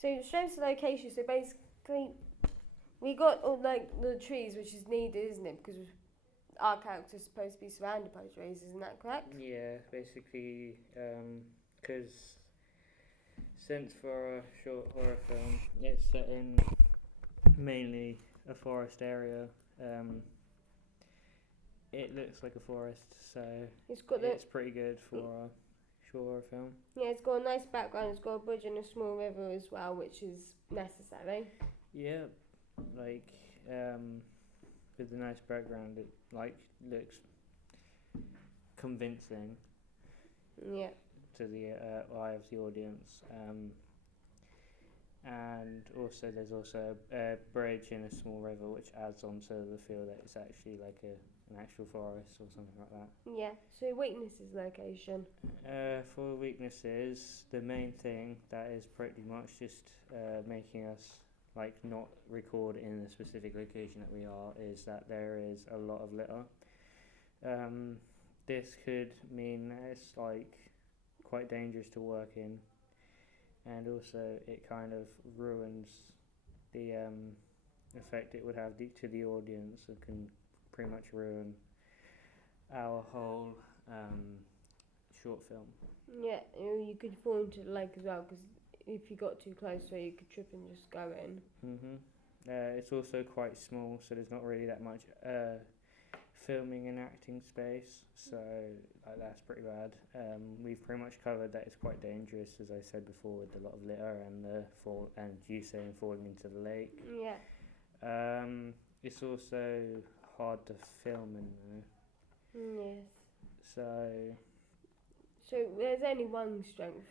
So strengths of location. So basically, we got all like the trees, which is needed, isn't it? Because our character's supposed to be surrounded by trees, isn't that correct? Yeah, basically, because since for a short horror film, it's set in mainly a forest area. Um, it looks like a forest, so it's pretty good for a short horror film. Yeah, it's got a nice background. It's got a bridge and a small river as well, which is necessary. Yeah, like with the nice background, it like looks convincing. Yeah. To the eye of the audience. And also, there's also a bridge in a small river, which adds on to the feel that it's actually like an actual forest or something like that. Yeah. So weaknesses location. For weaknesses, the main thing that is pretty much just making us like not record in the specific location that we are is that there is a lot of litter. This could mean that it's like quite dangerous to work in, and also it kind of ruins the effect it would have to the audience. It can pretty much ruin our whole short film. Yeah, you could fall into the lake as well because if you got too close to it, you could trip and just go in. It's also quite small, so there's not really that much filming and acting space, so that's pretty bad. We've pretty much covered that it's quite dangerous, as I said before, with a lot of litter and the fall, and you saying falling into the lake. Yeah. It's also hard to film in there. Yes. So there's only one strength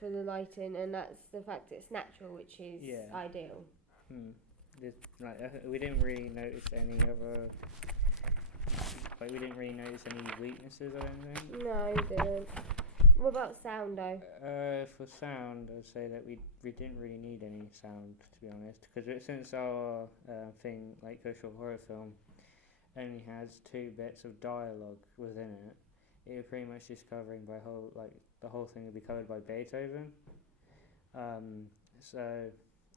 for the lighting, and that's the fact it's natural, which is ideal. We didn't really notice any other. Like, we didn't really notice any weaknesses or anything. No, we didn't. What about sound, though? For sound, I'd say that we didn't really need any sound, to be honest, because since our thing, like a short horror film, only has 2 bits of dialogue within it, it would pretty much just covering by the whole thing would be covered by Beethoven. So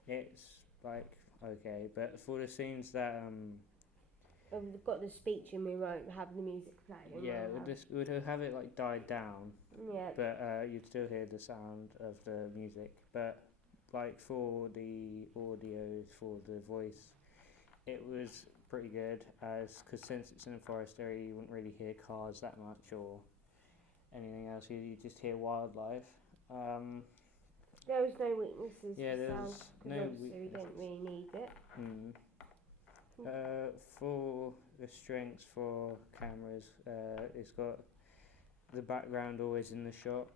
it's like okay, but for the scenes that we've got the speech and we won't have the music playing. Yeah, we'd have it like died down. Yeah. But you'd still hear the sound of the music. But like for the audio, for the voice, it was pretty good. Because since it's in a forest area, you wouldn't really hear cars that much or anything else. You just hear wildlife. There was no weaknesses. Yeah, there was no weaknesses. We didn't really need it. For the strengths for cameras, it's got the background always in the shot.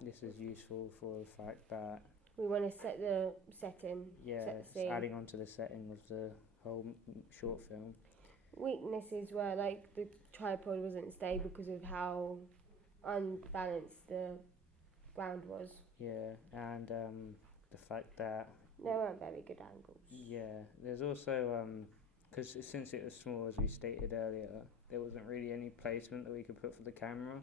This is useful for the fact that we want to set the setting. Yeah, set the scene. Adding on to the setting of the whole short film. Weaknesses were like the tripod wasn't stable because of how unbalanced the ground was. Yeah, and the fact that there weren't very good angles. Yeah, there's also because since it was small, as we stated earlier, there wasn't really any placement that we could put for the camera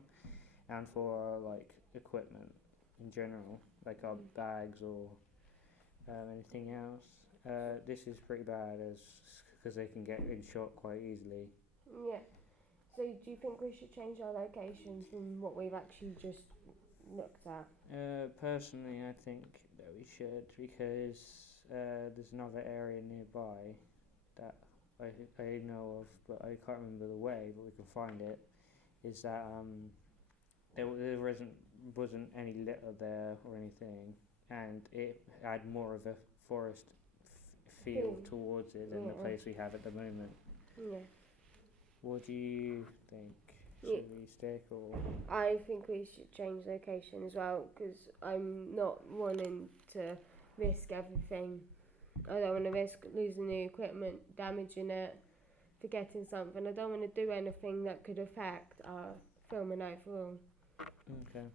and for our like equipment in general, like our bags or anything else. This is pretty bad because they can get in shot quite easily. Yeah. So do you think we should change our location from what we've actually just looked at? Personally, I think that we should, because there's another area nearby that I know of, but I can't remember the way, but we can find it. Is that there wasn't any litter there or anything, and it had more of a forest feel towards it than the place we have at the moment. Yeah. What do you think? Should we stick or? I think we should change location as well, because I'm not wanting to risk everything. I don't want to risk losing the equipment, damaging it, forgetting something. I don't want to do anything that could affect our filming overall. Okay.